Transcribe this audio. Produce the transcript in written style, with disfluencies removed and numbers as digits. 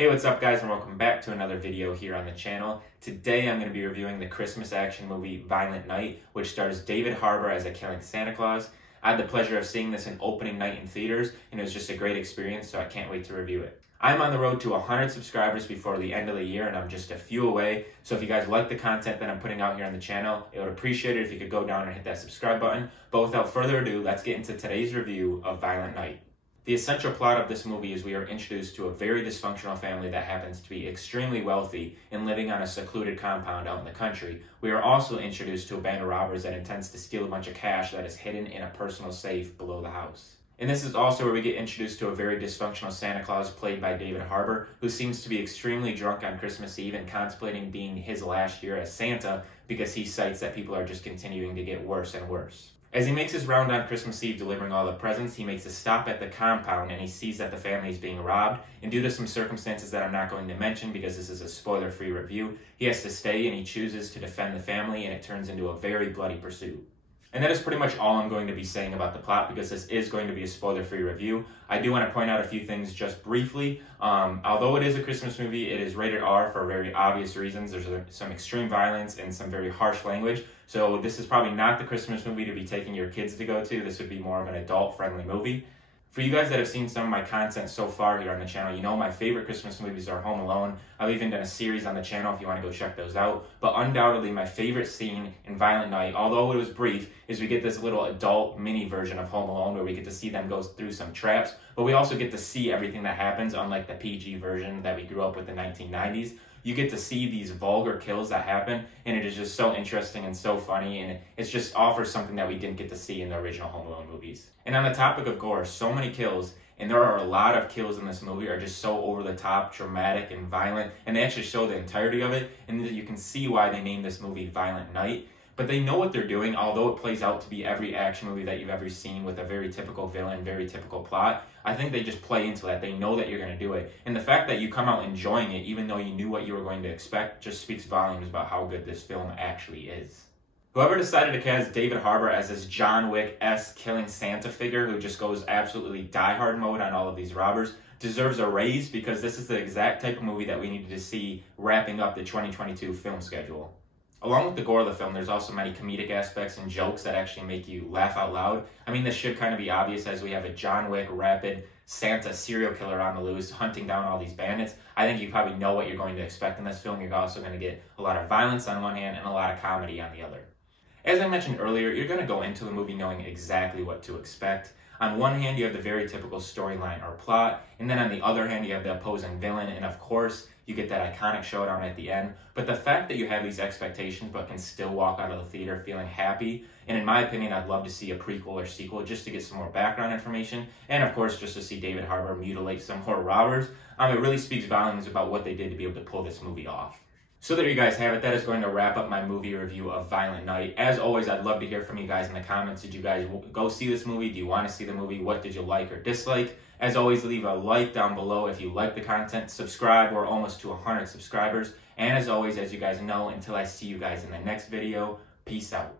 Hey, what's up guys, and welcome back to another video here on the channel. Today I'm going to be reviewing the Christmas action movie Violent Night, which stars David Harbour as a killing Santa Claus. I had the pleasure of seeing this in opening night in theaters, and it was just a great experience, so I can't wait to review it. I'm on the road to 100 subscribers before the end of the year, and I'm just a few away, so if you guys like the content that I'm putting out here on the channel, I would appreciate it if you could go down and hit that subscribe button. But without further ado, let's get into today's review of Violent Night. The essential plot of this movie is we are introduced to a very dysfunctional family that happens to be extremely wealthy and living on a secluded compound out in the country. We are also introduced to a band of robbers that intends to steal a bunch of cash that is hidden in a personal safe below the house. And this is also where we get introduced to a very dysfunctional Santa Claus played by David Harbour, who seems to be extremely drunk on Christmas Eve and contemplating being his last year as Santa because he cites that people are just continuing to get worse and worse. As he makes his round on Christmas Eve delivering all the presents, he makes a stop at the compound and he sees that the family is being robbed. And due to some circumstances that I'm not going to mention because this is a spoiler-free review, he has to stay and he chooses to defend the family, and it turns into a very bloody pursuit. And that is pretty much all I'm going to be saying about the plot because this is going to be a spoiler-free review. I do want to point out a few things just briefly. Although it is a Christmas movie, it is rated R for very obvious reasons. There's some extreme violence and some very harsh language. So this is probably not the Christmas movie to be taking your kids to go to. This would be more of an adult-friendly movie. For you guys that have seen some of my content so far here on the channel, you know my favorite Christmas movies are Home Alone. I've even done a series on the channel if you want to go check those out. But undoubtedly my favorite scene in Violent Night, although it was brief, is we get this little adult mini version of Home Alone where we get to see them go through some traps, but we also get to see everything that happens, unlike the PG version that we grew up with in the 1990s. You get to see these vulgar kills that happen, and it is just so interesting and so funny, and it just offers something that we didn't get to see in the original Home Alone movies. And on the topic of gore, so many kills, and there are a lot of kills in this movie, are just so over the top, dramatic, and violent, and they actually show the entirety of it, and you can see why they named this movie Violent Night. But they know what they're doing, although it plays out to be every action movie that you've ever seen with a very typical villain, very typical plot. I think they just play into that. They know that you're going to do it. And the fact that you come out enjoying it, even though you knew what you were going to expect, just speaks volumes about how good this film actually is. Whoever decided to cast David Harbour as this John Wick-esque killing Santa figure who just goes absolutely die-hard mode on all of these robbers deserves a raise, because this is the exact type of movie that we needed to see wrapping up the 2022 film schedule. Along with the gore of the film, there's also many comedic aspects and jokes that actually make you laugh out loud. I mean, this should kind of be obvious as we have a John Wick rapid Santa serial killer on the loose hunting down all these bandits. I think you probably know what you're going to expect in this film. You're also going to get a lot of violence on one hand and a lot of comedy on the other. As I mentioned earlier, you're going to go into the movie knowing exactly what to expect. On one hand, you have the very typical storyline or plot, and then on the other hand, you have the opposing villain, and of course, you get that iconic showdown at the end. But the fact that you have these expectations but can still walk out of the theater feeling happy, and in my opinion, I'd love to see a prequel or sequel just to get some more background information, and of course, just to see David Harbour mutilate some more robbers. It really speaks volumes about what they did to be able to pull this movie off. So there you guys have it. That is going to wrap up my movie review of Violent Night. As always, I'd love to hear from you guys in the comments. Did you guys go see this movie? Do you want to see the movie? What did you like or dislike? As always, leave a like down below if you like the content. Subscribe. We're almost to 100 subscribers. And as always, as you guys know, until I see you guys in the next video, peace out.